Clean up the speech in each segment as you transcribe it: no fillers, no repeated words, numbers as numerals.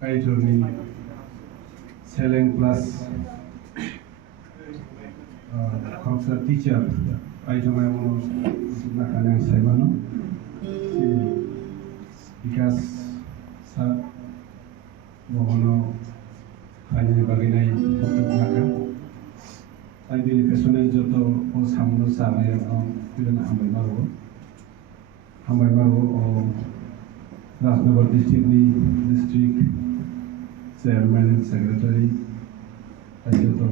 Kaitorni selling plus cultural teacher Kaitomai mono nakana saimano because sa mono hanya baginai naka ai bini pesone joto o samono sarai o pilana hambai maru o Rajnagar district chairman and secretary joto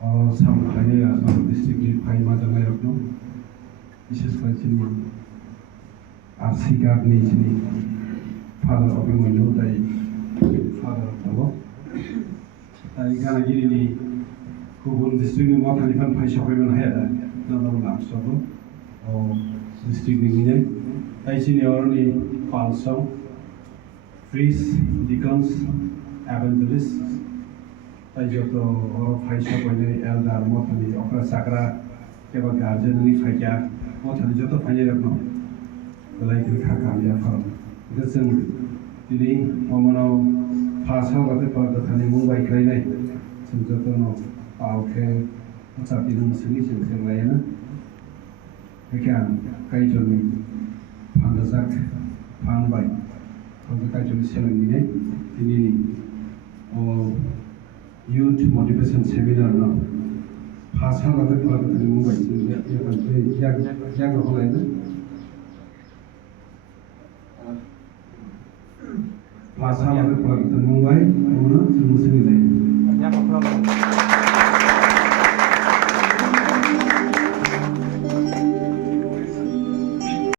o samkhane Rajnagar district ni phai ma jangai rakno বিশেষ করে চিনি RC card নেই চিনি father Abhimanyu তাই father হব তাই গানাগিরিনি गुबुन डिस्ट्रिक्टनि मथानिफ्राय फैसा फैगोन हाया दा नांगौ लाखसाबो ओ डिस्ट्रिक्टनि मिने ताइसिनि अरनि पाल्साव फ्रिस डिकन्स एवेंजलिस्ट ताइ जत अर फैसा फैनाय एल्डार मथानि अक्रा साकरा एबा गार्जेननि फैया मथानि जत फैनाय रखनो लाइक खाखामिया फरम जों दिनै अमनाव फासाव बाथे पादथानि मुंबाइ खायनाय जों जतनो Pauke ucapi nung sini sing lainnya, ikan kaitoni pandazak panbai, kalau kaitoni selang ini youth motivation seminar no, bahasa kata kalau kita Mumbai sini, yang apa lainnya, bahasa kata kalau kita Mumbai, mana semua sini lain.